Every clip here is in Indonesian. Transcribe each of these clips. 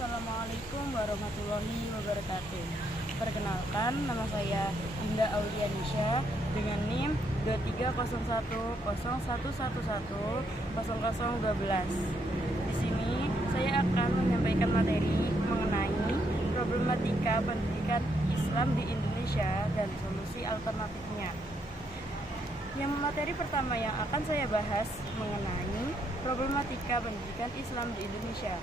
Assalamualaikum warahmatullahi wabarakatuh. Perkenalkan, nama saya Dinda Aulianisha dengan NIM 230101110012. Di sini saya akan menyampaikan materi mengenai problematika pendidikan Islam di Indonesia dan solusi alternatifnya. Yang materi pertama yang akan saya bahas mengenai problematika pendidikan Islam di Indonesia.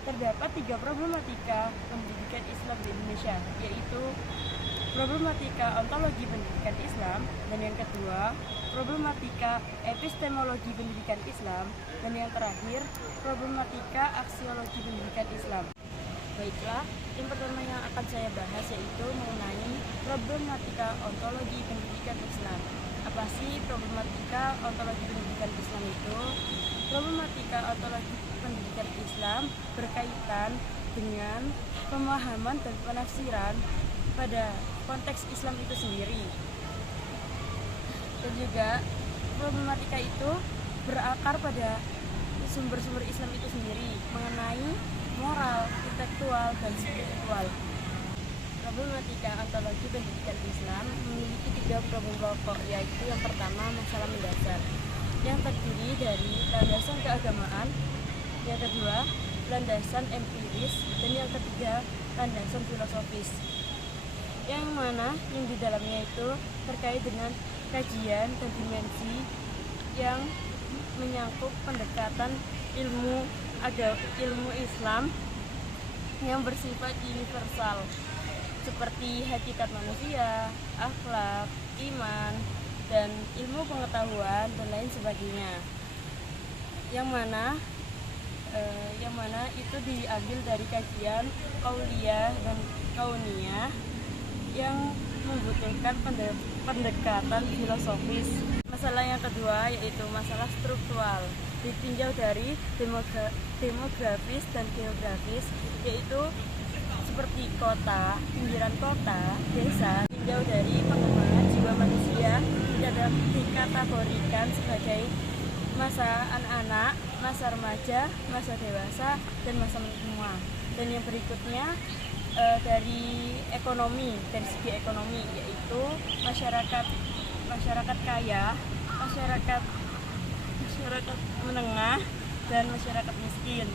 Terdapat 3 problematika pendidikan Islam di Indonesia, yaitu problematika ontologi pendidikan Islam, dan yang kedua problematika epistemologi pendidikan Islam, dan yang terakhir problematika aksiologi pendidikan Islam. Baiklah, yang pertama yang akan saya bahas yaitu mengenai problematika ontologi pendidikan Islam. Apa sih problematika ontologi pendidikan Islam itu? Problematika ontologi pendidikan Islam berkaitan dengan pemahaman dan penafsiran pada konteks Islam itu sendiri. Dan juga problematika itu berakar pada sumber-sumber Islam itu sendiri mengenai moral, intelektual, dan spiritual. Problematika ontologi pendidikan Islam memiliki 3 problem pokok, yaitu yang pertama masalah mendasar yang terdiri dari landasan keagamaan, yang kedua landasan empiris, dan yang ketiga landasan filosofis, yang mana yang di dalamnya itu terkait dengan kajian dan dimensi yang menyangkut pendekatan ilmu Islam yang bersifat universal seperti hakikat manusia, akhlak, iman, dan ilmu pengetahuan dan lain sebagainya, yang mana itu diambil dari kajian kauliyah dan kauniyah yang membutuhkan pendekatan filosofis. Masalah yang kedua yaitu masalah struktural, ditinjau dari demografis dan geografis, yaitu seperti kota, pinggiran kota, desa. Tinjau dari pengembangan jiwa manusia dikategorikan sebagai masa anak-anak, masa remaja, masa dewasa, dan masa menua. Dan yang berikutnya dari ekonomi, dari segi ekonomi, yaitu masyarakat kaya, masyarakat menengah, dan masyarakat miskin.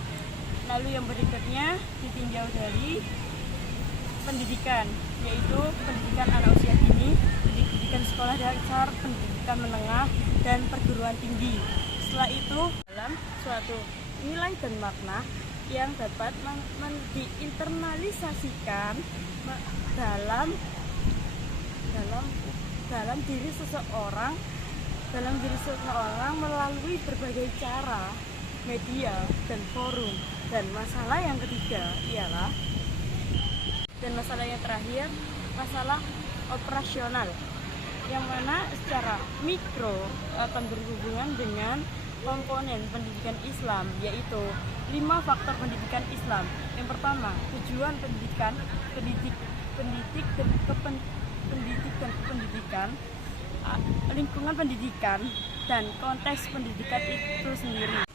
Lalu yang berikutnya ditinjau dari pendidikan, yaitu pendidikan anak usia dini, pendidikan sekolah dasar, pendidikan menengah, dan perguruan tinggi. Setelah itu dalam suatu nilai dan makna yang dapat diinternalisasikan dalam diri seseorang melalui berbagai cara, media, dan forum. Dan masalah yang ketiga ialah, dan masalah yang terakhir, masalah operasional, yang mana secara mikro akan berhubungan dengan komponen pendidikan Islam, yaitu 5 faktor pendidikan Islam. Yang pertama, tujuan pendidikan, pendidik dan kependidikan, lingkungan pendidikan, dan konteks pendidikan itu sendiri.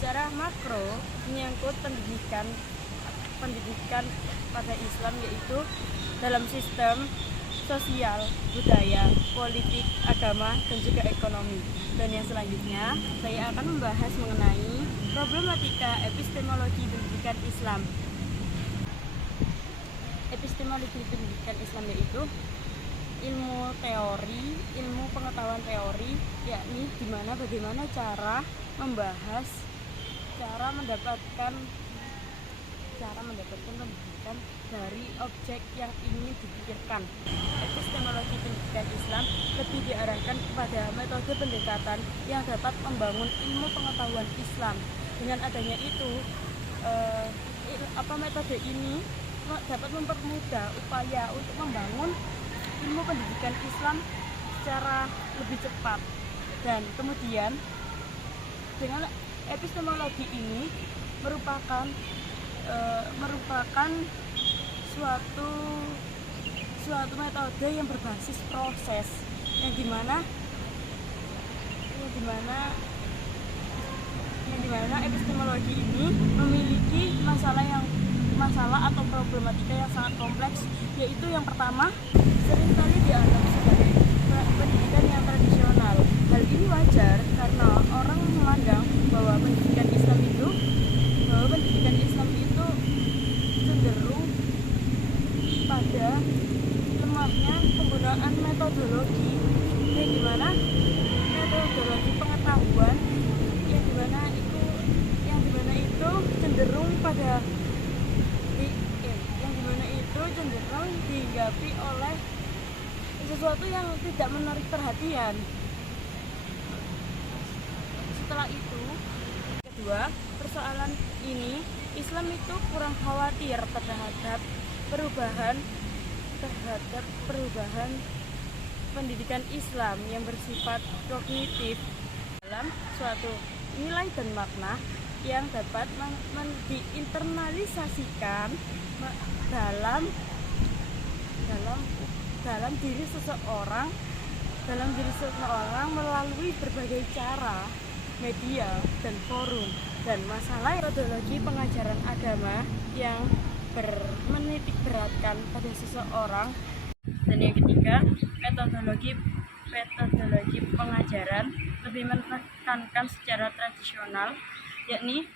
Secara makro menyangkut pendidikan pada Islam, yaitu dalam sistem sosial, budaya, politik, agama, dan juga ekonomi. Dan yang selanjutnya saya akan membahas mengenai problematika epistemologi pendidikan Islam. Epistemologi pendidikan Islam yaitu ilmu teori, ilmu pengetahuan teori, yakni bagaimana cara mendapatkan pendidikan dari objek yang ingin dipikirkan. Epistemologi pendidikan Islam lebih diarahkan kepada metode pendekatan yang dapat membangun ilmu pengetahuan Islam. Dengan adanya itu, metode ini dapat mempermudah upaya untuk membangun ilmu pendidikan Islam secara lebih cepat. Dan kemudian dengan epistemologi ini merupakan suatu metode yang berbasis proses, yang dimana epistemologi ini memiliki masalah yang masalah atau problematika yang sangat kompleks, yaitu yang pertama, seringkali dianggap sebagai pendidikan yang tradisional. Hal ini wajar karena orang memandang bahwa pendidikan Islam itu cenderung pada lemahnya penggunaan metodologi yang dimana metodologi pengetahuan yang dimana itu cenderung dihinggapi oleh sesuatu yang tidak menarik perhatian. Setelah itu, kedua, persoalan ini Islam itu kurang khawatir terhadap perubahan pendidikan Islam yang bersifat kognitif dalam suatu nilai dan makna yang dapat diinternalisasikan dalam diri seseorang melalui berbagai cara, media, dan forum. Dan masalah metodologi pengajaran agama yang menitik beratkan pada seseorang. Dan yang ketiga, metodologi pengajaran lebih menekankan secara tradisional, yakni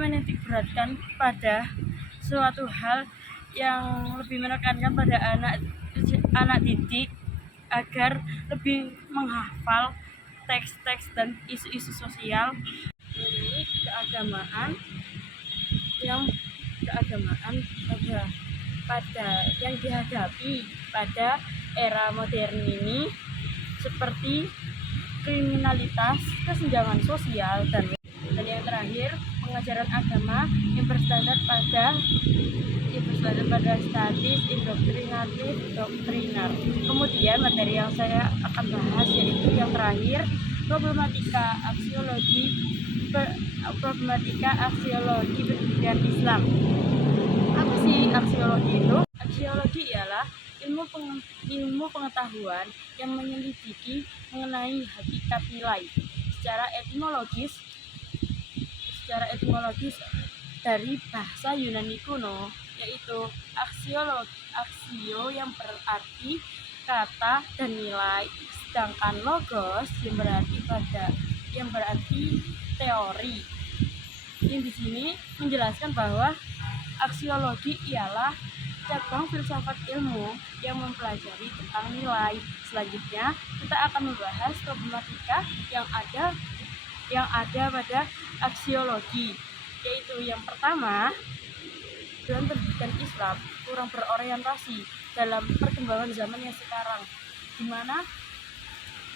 menitik beratkan pada suatu hal yang lebih menekankan pada anak didik agar lebih menghafal teks-teks dan isu-isu sosial keagamaan yang dihadapi pada era modern ini, seperti kriminalitas, kesenjangan sosial, dan yang terakhir, pengajaran agama yang bersandar pada statis doktrinar. Kemudian materi yang saya akan bahas yaitu yang terakhir, problematika aksiologi pendidikan Islam. Apa sih aksiologi itu? Aksiologi ialah ilmu pengetahuan yang menyelidiki mengenai hakikat nilai secara etimologis dari bahasa Yunani kuno, yaitu aksio yang berarti kata dan nilai, sedangkan logos yang berarti teori. Yang di sini menjelaskan bahwa aksiologi ialah cabang filsafat ilmu yang mempelajari tentang nilai. Selanjutnya kita akan membahas problematika yang ada pada aksiologi, yaitu yang pertama, dalam pendidikan Islam kurang berorientasi dalam perkembangan zaman yang sekarang, di mana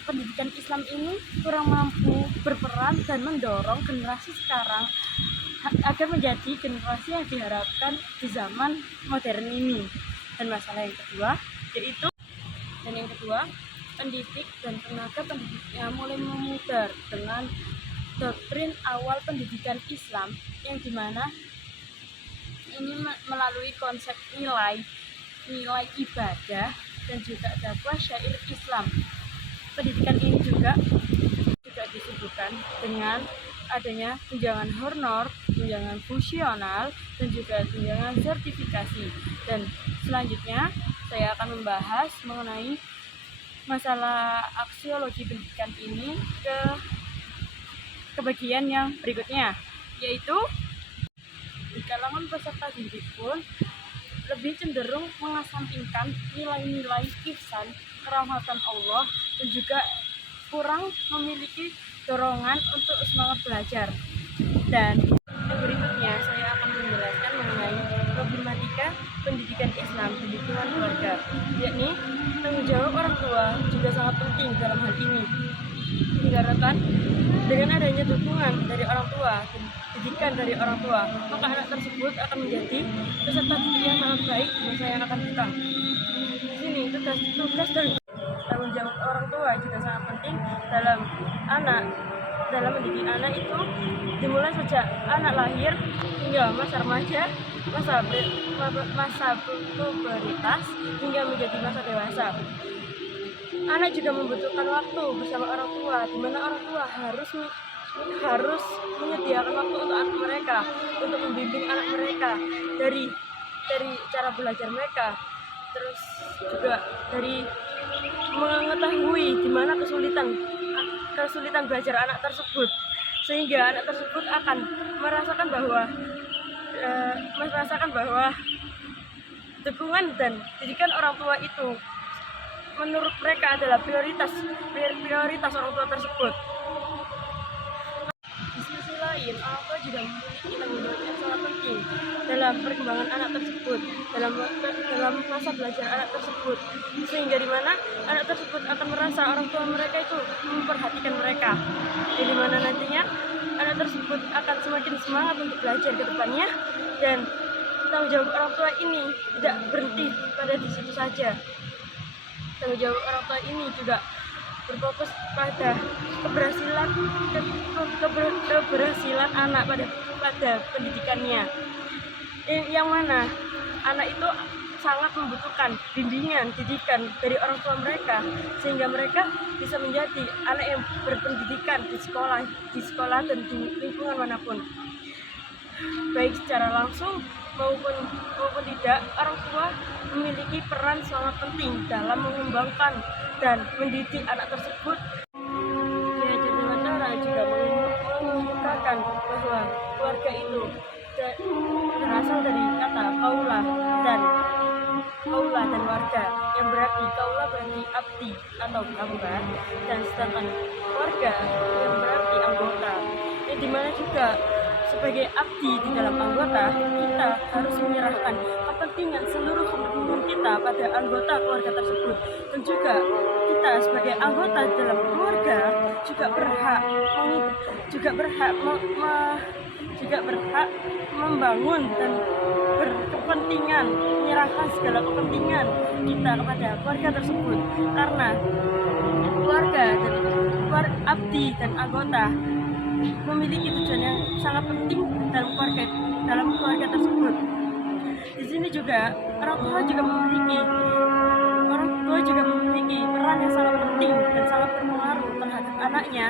pendidikan Islam ini kurang mampu berperan dan mendorong generasi sekarang agar menjadi generasi yang diharapkan di zaman modern ini. Dan masalah yang kedua, pendidik dan tenaga pendidiknya mulai memudar dengan doktrin awal pendidikan Islam, yang dimana ini melalui konsep nilai ibadah dan juga dakwah syair Islam. Pendidikan ini juga disibukkan dengan adanya tunjangan honor, tunjangan fungsional, dan juga tunjangan sertifikasi. Dan selanjutnya saya akan membahas mengenai masalah aksiologi pendidikan ini ke bagian yang berikutnya, yaitu di kalangan peserta didik pun lebih cenderung mengesampingkan nilai-nilai ihsan, kerahmatan Allah, dan juga kurang memiliki dorongan untuk semangat belajar. Dan yang berikutnya saya akan menjelaskan mengenai problematika pendidikan Islam di lingkungan keluarga, yakni tanggung jawab orang tua juga sangat penting dalam hal ini, dikarenakan dengan adanya dukungan dari orang tua, didikan dari orang tua, maka anak tersebut akan menjadi peserta didik yang sangat baik di masa yang akan datang. Di sini tugas dan tanggung jawab orang tua juga sangat penting dalam mendidik anak itu, dimulai sejak anak lahir hingga masa remaja, masa pubertas, hingga menjadi masa dewasa. Anak juga membutuhkan waktu bersama orang tua, di mana orang tua harus harus menyediakan waktu untuk anak mereka, untuk membimbing anak mereka dari cara belajar mereka, terus juga dari mengetahui di mana kesulitan belajar anak tersebut, sehingga anak tersebut akan merasakan bahwa dukungan dan didikan orang tua itu menurut mereka adalah prioritas orang tua tersebut. Di sisi lain, orang tua juga memiliki tanggung jawab yang sangat penting dalam perkembangan anak tersebut, dalam masa belajar anak tersebut, sehingga di mana anak tersebut akan merasa orang tua mereka itu memperhatikan mereka, di mana nantinya anak tersebut akan semakin semangat untuk belajar ke depannya, dan tanggung jawab orang tua ini tidak berhenti pada di situ saja. Tanggung jawab orang tua ini juga berfokus pada keberhasilan anak pada pendidikannya, yang mana anak itu sangat membutuhkan bimbingan didikan dari orang tua mereka, sehingga mereka bisa menjadi anak yang berpendidikan di sekolah dan di lingkungan manapun, baik secara langsung maupun tidak. Orang tua memiliki peran sangat penting dalam mengembangkan dan mendidik anak tersebut. Ki Hajar Dewantara juga mengemukakan bahwa keluarga itu berasal dari kata kaula dan warga, yang berarti kaula berarti abdi atau hamba, dan sedangkan warga yang berarti anggota. Yang dimana juga sebagai abdi di dalam anggota, kita harus menyerahkan seluruh kepentingan kita pada anggota keluarga tersebut, dan juga kita sebagai anggota dalam keluarga juga berhak membangun dan berkepentingan, menyerahkan segala kepentingan kita kepada keluarga tersebut, karena keluarga dan abdi dan anggota memiliki tujuan yang sangat penting dalam keluarga tersebut. Di sini juga orang tua juga memiliki peran yang sangat penting dan sangat berpengaruh terhadap anaknya,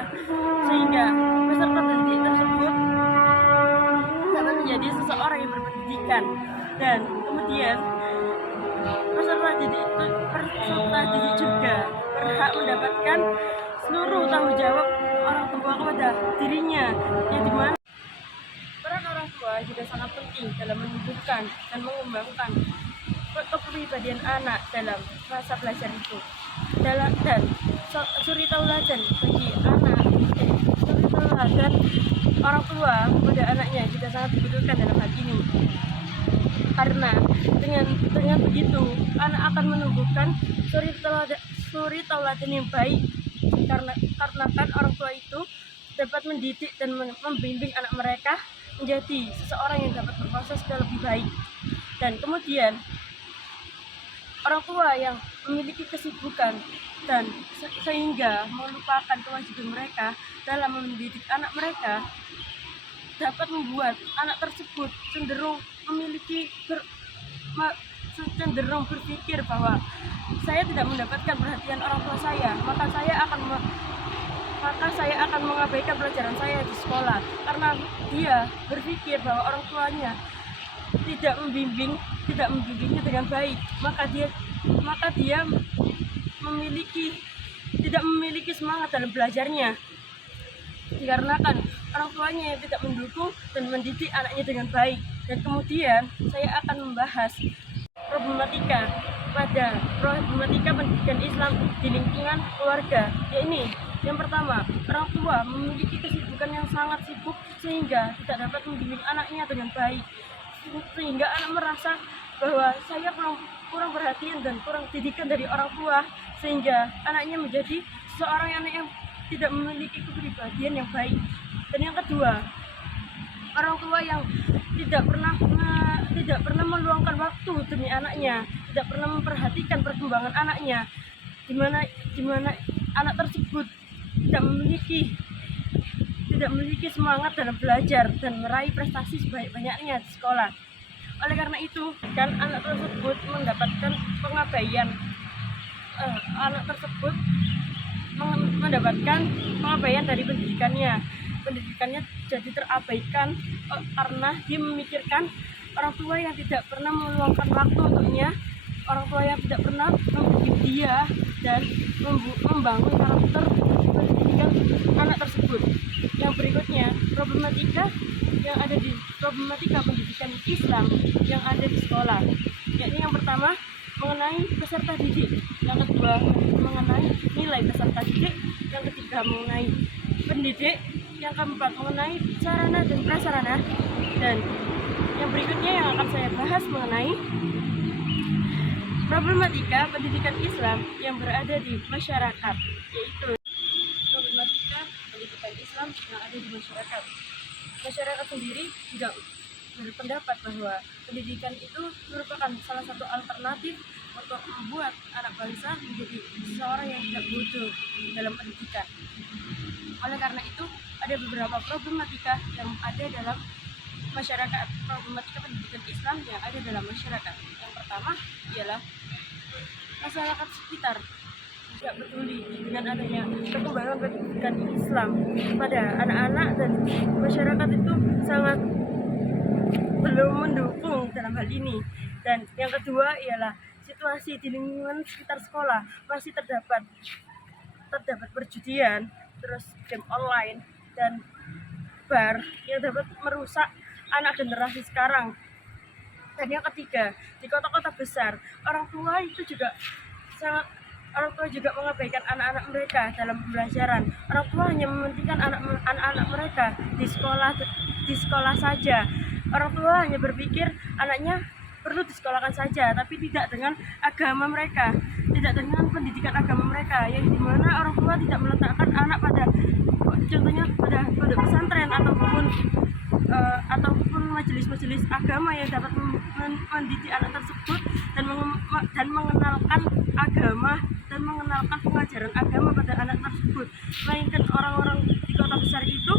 sehingga peserta didik tersebut dapat menjadi seseorang yang berpendidikan, dan kemudian peserta didik juga berhak mendapatkan seluruh tanggung jawab orang tua kepada dirinya, yang dimana peran orang tua juga sangat penting dalam menumbuhkan dan mengembangkan kepribadian anak dalam masa belajar itu, dan suri tauladan bagi anak, suri tauladan orang tua pada anaknya juga sangat dibutuhkan dalam hal ini, karena dengan begitu anak akan menumbuhkan suri tauladan yang baik, karena kan orang tua itu dapat mendidik dan membimbing anak mereka menjadi seseorang yang dapat berproses lebih baik. Dan kemudian orang tua yang memiliki kesibukan dan sehingga melupakan kewajiban mereka dalam mendidik anak mereka, dapat membuat anak tersebut cenderung berpikir bahwa saya tidak mendapatkan perhatian orang tua saya, maka saya akan mengabaikan pelajaran saya di sekolah, karena dia berpikir bahwa orang tuanya tidak membimbingnya dengan baik, maka dia tidak memiliki semangat dalam belajarnya, dikarenakan orang tuanya yang tidak mendukung dan mendidik anaknya dengan baik. Dan kemudian saya akan membahas problematika pendidikan Islam di lingkungan keluarga, yaitu yang pertama, orang tua memiliki kesibukan yang sangat sibuk sehingga tidak dapat membimbing anaknya dengan baik, sehingga anak merasa bahwa saya kurang perhatian dan kurang didikan dari orang tua, sehingga anaknya menjadi seorang anak yang tidak memiliki kepribadian yang baik. Dan yang kedua, orang tua yang tidak pernah meluangkan waktu demi anaknya, tidak pernah memperhatikan perkembangan anaknya, di mana anak tersebut tidak memiliki semangat dalam belajar dan meraih prestasi sebanyak-banyaknya di sekolah. Oleh karena itu, dan anak tersebut mendapatkan pengabaian dari pendidikannya, pendidikannya jadi terabaikan karena dia memikirkan orang tua yang tidak pernah meluangkan waktu untuknya, orang tua yang tidak pernah mendidik dia dan membangun karakter pendidikan anak tersebut. Yang berikutnya, problematika pendidikan Islam yang ada di sekolah, yakni yang pertama mengenai peserta didik, yang kedua mengenai nilai peserta didik, yang ketiga mengenai pendidik, yang keempat mengenai sarana dan prasarana, dan yang berikutnya yang akan saya bahas mengenai problematika pendidikan Islam yang berada di masyarakat, yaitu problematika pendidikan Islam yang ada di masyarakat. Masyarakat sendiri juga berpendapat bahwa pendidikan itu merupakan salah satu alternatif untuk membuat anak bangsa menjadi seseorang yang tidak bodoh dalam pendidikan. Oleh karena itu, ada beberapa problematika yang ada dalam masyarakat, problematika pendidikan Islam yang ada dalam masyarakat. Yang pertama ialah masyarakat sekitar tidak peduli dengan adanya perkembangan pendidikan Islam pada anak-anak, dan masyarakat itu sangat belum mendukung dalam hal ini. Dan yang kedua ialah situasi di lingkungan sekitar sekolah masih terdapat perjudian, terus game online dan bar yang dapat merusak anak generasi sekarang. Dan yang ketiga, di kota-kota besar orang tua juga mengabaikan anak-anak mereka dalam pembelajaran. Orang tua hanya mementingkan anak-anak mereka di sekolah saja. Orang tua hanya berpikir anaknya perlu disekolahkan saja, tapi tidak dengan agama mereka, tidak dengan pendidikan agama mereka, yang dimana orang tua tidak meletakkan anak contohnya pada pondok pesantren ataupun majelis-majelis agama yang dapat mendidik anak tersebut dan mengenalkan agama dan mengenalkan pengajaran agama pada anak tersebut. Melainkan orang-orang di kota besar itu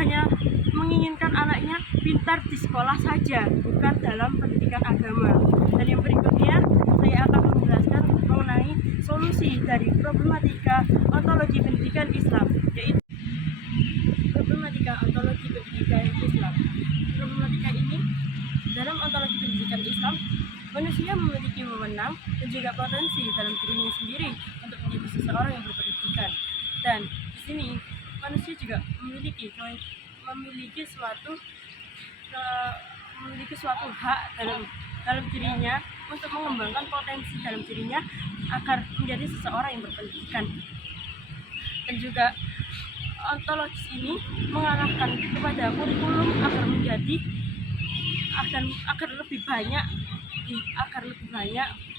hanya menginginkan anaknya pintar di sekolah saja, bukan dalam pendidikan agama. Dan yang berikutnya saya akan menjelaskan mengenai solusi dari problematika ontologi pendidikan Islam, yaitu problematika ontologi pendidikan Islam. Problematika ini, dalam ontologi pendidikan Islam, manusia memiliki wewenang dan juga potensi dalam dirinya sendiri untuk menjadi seseorang yang berpendidikan. Dan di sini manusia juga memiliki suatu hak dalam dirinya untuk mengembangkan potensi dalam dirinya agar menjadi seseorang yang berpendidikan. Dan juga ontologis ini mengarahkan kepada kurikulum agar lebih banyak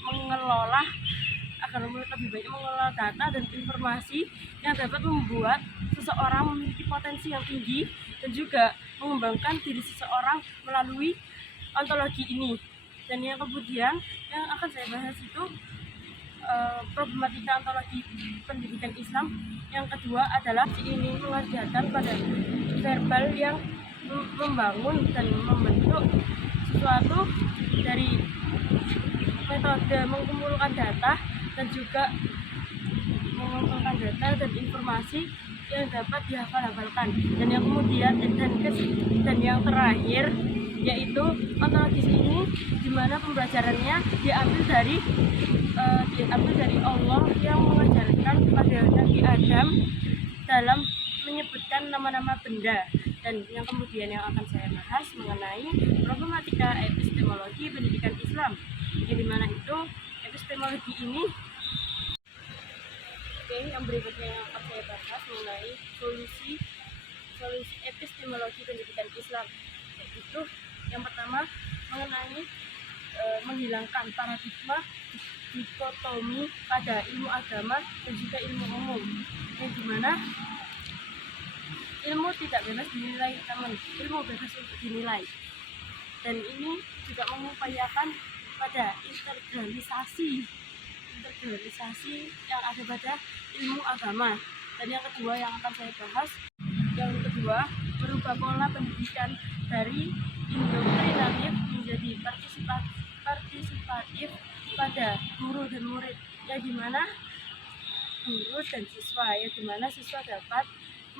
mengelola data dan informasi yang dapat membuat seseorang memiliki potensi yang tinggi dan juga mengembangkan diri seseorang melalui ontologi ini. Dan yang kemudian yang akan saya bahas itu problematika ontologi pendidikan Islam yang kedua adalah ini mengajarkan pada verbal yang membangun dan membentuk sesuatu dari metode mengumpulkan data dan juga mengumpulkan data dan informasi yang dapat dihafal-hafalkan. Dan yang kemudian dan yang terakhir yaitu ontologis ini, di mana pembelajarannya diambil dari Allah yang mengajarkan kepada Nabi Adam dalam menyebutkan nama-nama benda. Dan yang kemudian yang akan saya bahas mengenai problematika epistemologi pendidikan Islam, yang dimana itu epistemologi ini yang berikutnya yang akan saya bahas mengenai solusi epistemologi pendidikan Islam, yaitu yang pertama mengenai menghilangkan paradigma dikotomi pada ilmu agama dan juga ilmu umum, yang dimana ilmu tidak bebas dinilai, namun ilmu bebas untuk dinilai. Dan ini juga mengupayakan pada integralisasi yang ada pada ilmu agama. Dan yang kedua yang akan saya bahas, yang kedua merubah pola pendidikan dari indoktrinatif menjadi partisipatif pada guru dan murid, yang dimana guru dan siswa, yang dimana siswa dapat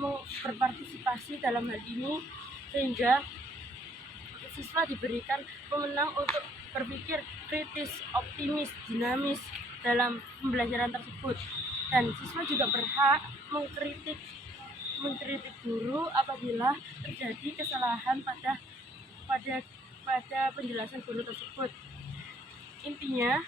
berpartisipasi dalam hal ini, sehingga siswa diberikan pemenang untuk berpikir kritis, optimis, dinamis dalam pembelajaran tersebut. Dan siswa juga berhak mengkritik guru apabila terjadi kesalahan pada penjelasan guru tersebut. Intinya,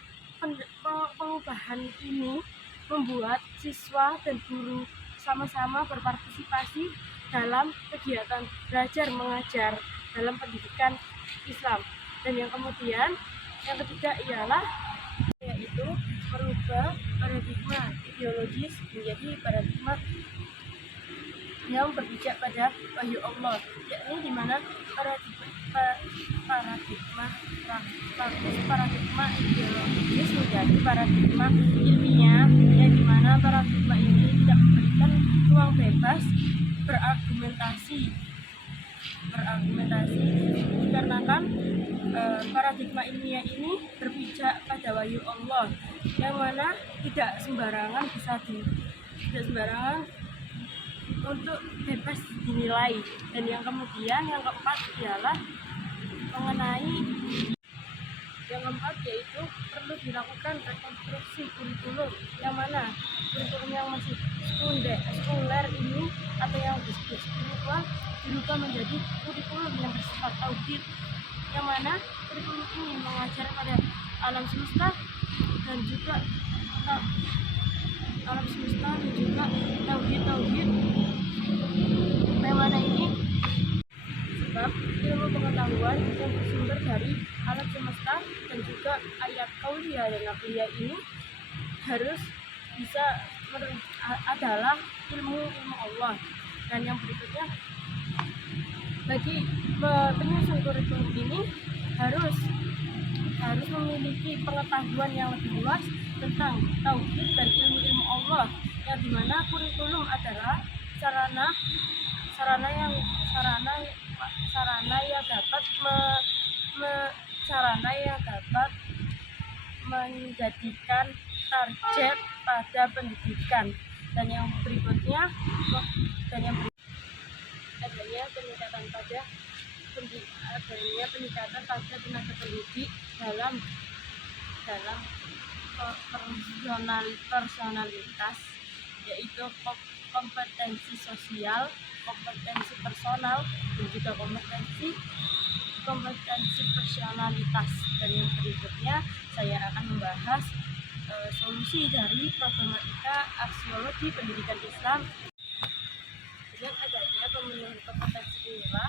pengubahan ini membuat siswa dan guru sama-sama berpartisipasi dalam kegiatan belajar mengajar dalam pendidikan Islam. Dan yang ketiga ialah yaitu merubah paradigma ideologis menjadi paradigma yang berpijak pada wahyu Allah, yakni di mana paradigma ideologis menjadi paradigma ilmiah, yang di mana paradigma ini tidak memberikan ruang bebas berargumentasi dikarenakan paradigma ilmiah ini berpijak pada wahyu Allah, yang mana tidak sembarangan untuk bebas dinilai. Dan yang keempat ialah yaitu perlu dilakukan rekonstruksi kurikulum, yang mana kurikulum yang masih sekuler ini atau yang disebut spiritual dirubah menjadi kurikulum yang bersifat tauhid, yang mana kurikulum ini mengajar pada alam semesta dan juga tauhid, yang mana ini sebab ilmu pengetahuan yang bersumber dari alam semesta dan juga ayat qauliyah dan naqliyah ini harus bisa adalah ilmu Allah. Dan yang berikutnya, bagi penyusun kurikulum ini harus memiliki pengetahuan yang lebih luas tentang tauhid dan ilmu Allah, yang dimana kurikulum adalah sarana yang dapat menjadikan target pada pendidikan. Dan yang berikutnya adanya peningkatan pada tenaga pendidik dalam personalitas, yaitu kompetensi sosial, kompetensi personal, dan juga kompetensi personalitas. Dan yang berikutnya saya akan membahas solusi dari problematika aksiologi pendidikan Islam. Dengan adanya pemenuhan kompetensi inilah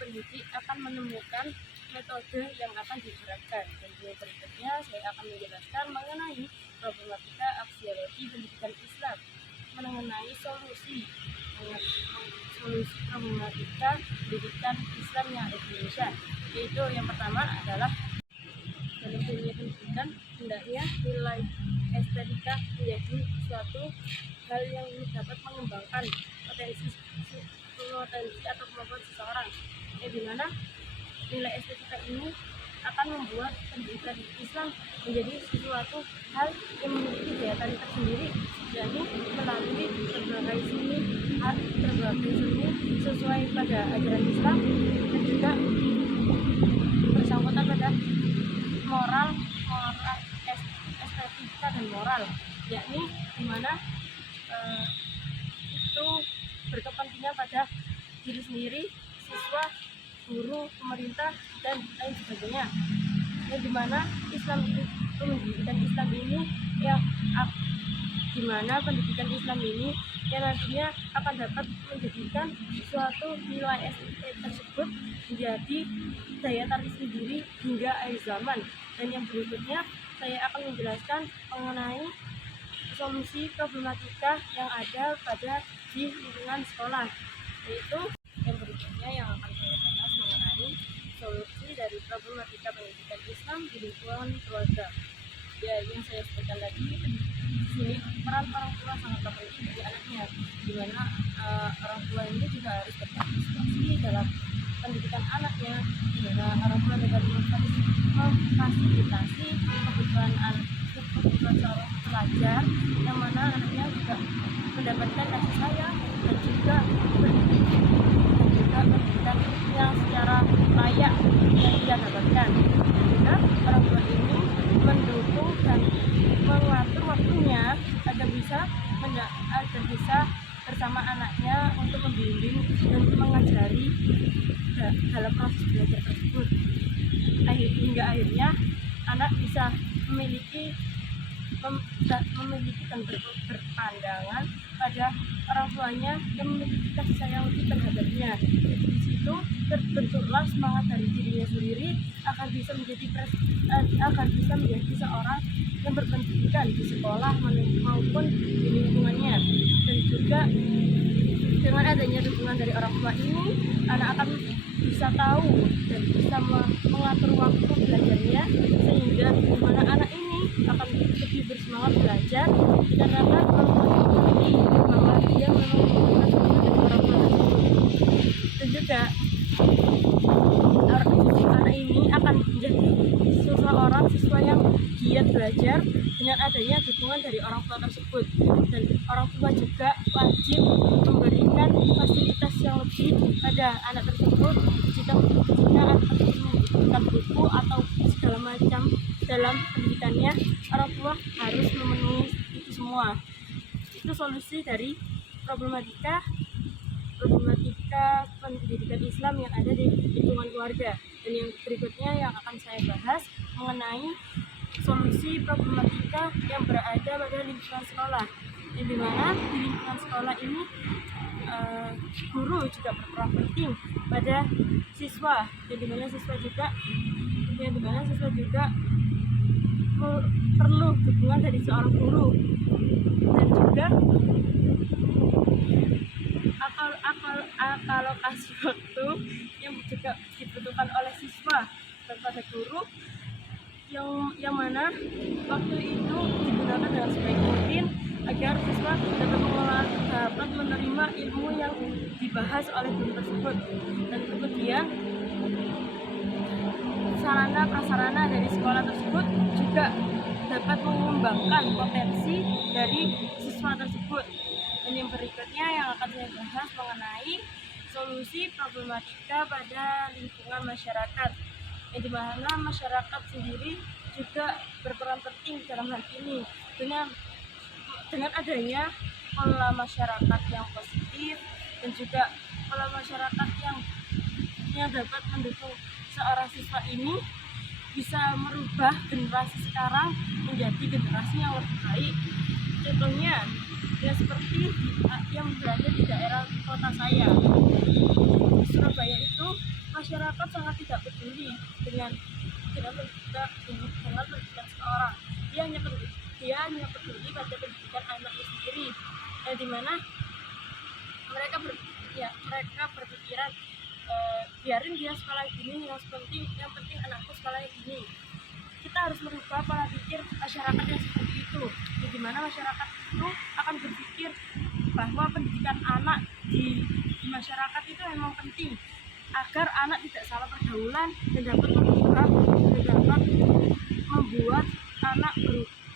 pendidik akan menemukan metode yang akan diterapkan. Dan yang berikutnya saya akan menjelaskan mengenai problematika aksiologi pendidikan Islam, mengenai solusi problematika pendidikan Islam yang ada di Indonesia. Yaitu yang pertama adalah dalam dunia pendidikan hendaknya nilai estetika menjadi suatu hal yang dapat mengembangkan potensi atau kemampuan seseorang, yang dimana nilai estetika ini akan membuat pendidikan Islam menjadi sesuatu hal yang memiliki daya tarik tersendiri, yakni melalui berbagai seni sesuai pada ajaran Islam, dan juga bersangkutan pada moral, estetika dan moral, yakni dimana itu berkepentingan pada diri sendiri, siswa, guru, pemerintah, dan lain sebagainya. Yang dimana pendidikan Islam ini yang nantinya akan dapat menjadikan suatu nilai estetik tersebut menjadi daya tarik sendiri hingga akhir zaman. Dan yang berikutnya saya akan menjelaskan mengenai solusi problematika yang ada di lingkungan sekolah, yaitu yang berikutnya yang akan saya bahas mengenai solusi dari problematika pendidikan Islam di lingkungan keluarga. Ya, yang saya sebutkan tadi, di sini peran orang tua sangat penting bagi anaknya, di mana orang tua ini juga harus berpartisipasi dalam pendidikan anaknya, di mana orang tua dapat memfasilitasi kebutuhan seorang pelajar, yang mana anaknya juga mendapatkan kasih sayang dan juga pendidikan yang secara layak yang dia dapatkan. Dan juga orang tua ini mendukung dan mengatur waktunya agar bisa bersama anaknya untuk membimbing dan mengajari dalam proses belajar tersebut, hingga akhirnya anak bisa memiliki dan berpandangan pada orang tuanya yang memiliki kasih sayang lebih terhadapnya. Di situ terbentuklah semangat dari dirinya sendiri agar bisa menjadi seorang yang berpendidikan di sekolah maupun di lingkungannya. Dan juga dengan adanya dukungan dari orang tua ini, anak akan bisa tahu dan bisa mengatur waktu belajarnya, sehingga dimana anak ini akan lebih bersemangat belajar karena kan mengetahui bahwa dia memang membutuhkan dukungan dari orang tua tersebut. Dan juga anak ini akan menjadi seseorang siswa yang giat belajar dengan adanya dukungan dari orang tua tersebut. Dan orang tua juga wajib memberikan fasilitas yang lebih pada anak tersebut jika anak tersebut membutuhkan buku atau segala macam dalam pendidikannya. Orang tua harus memenuhi itu semua. Itu solusi dari problematika pendidikan Islam yang ada di lingkungan keluarga. Dan yang berikutnya yang akan saya bahas mengenai solusi problematika yang berada pada lingkungan sekolah, yang dimana di lingkungan sekolah ini guru juga berperan penting pada siswa, yang dimana siswa juga perlu dukungan dari seorang guru. Dan juga alokasi waktu yang juga dibutuhkan oleh siswa kepada guru, yang mana waktu itu digunakan dengan sebaik mungkin agar siswa dapat menerima ilmu yang dibahas oleh guru tersebut. Dan kemudian sarana prasarana dari sekolah tersebut juga dapat mengembangkan potensi dari siswa tersebut. Dan yang berikutnya yang akan saya bahas mengenai solusi problematika pada lingkungan masyarakat, yang dimana masyarakat sendiri juga berperan penting dalam hal ini dengan adanya pola masyarakat yang positif dan juga pola masyarakat yang dapat mendukung seorang siswa ini bisa merubah generasi sekarang menjadi generasi yang lebih baik. Contohnya ya seperti yang berada di daerah kota saya, di Surabaya itu masyarakat sangat tidak peduli dengan pendidikan seseorang. Dia hanya peduli pada pendidikan anaknya sendiri, yang dimana mereka berpikiran biarin dia sekolah gini, yang penting anakku sekolah gini. Kita harus merubah pola pikir masyarakat yang seperti itu, di mana masyarakat itu akan berpikir bahwa pendidikan anak di masyarakat itu memang penting agar anak tidak salah pergaulan dan dapat membuat anak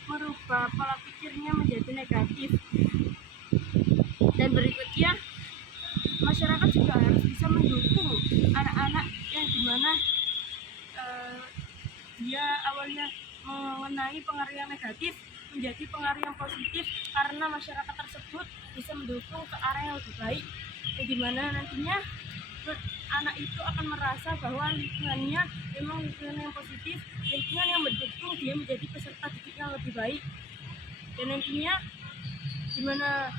merubah pola pikirnya menjadi negatif. Dan berikutnya masyarakat juga harus bisa mendukung anak-anak yang dimana dia awalnya mengenai pengaruh yang negatif menjadi pengaruh yang positif, karena masyarakat tersebut bisa mendukung ke arah yang lebih baik, yang dimana nantinya anak itu akan merasa bahwa lingkungannya memang lingkungan yang positif, lingkungan yang mendukung dia menjadi peserta didik yang lebih baik. Dan nantinya dimana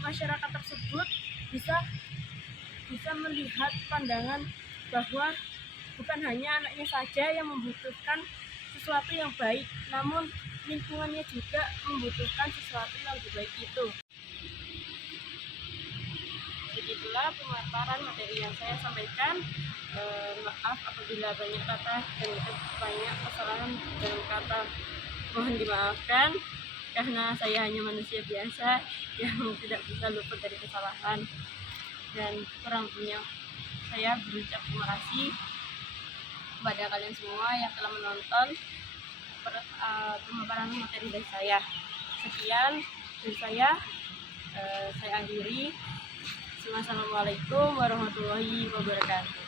masyarakat tersebut bisa melihat pandangan bahwa bukan hanya anaknya saja yang membutuhkan sesuatu yang baik, namun lingkungannya juga membutuhkan sesuatu yang lebih baik itu. Begitulah pemaparan materi yang saya sampaikan. Maaf apabila banyak kata dan banyak kesalahan dalam kata, mohon dimaafkan karena saya hanya manusia biasa yang tidak bisa luput dari kesalahan. Dan kurang punya saya berucap terima kasih kepada kalian semua yang telah menonton. pemaparan materi dari saya. Sekian dari saya akhiri. Wassalamualaikum warahmatullahi wabarakatuh.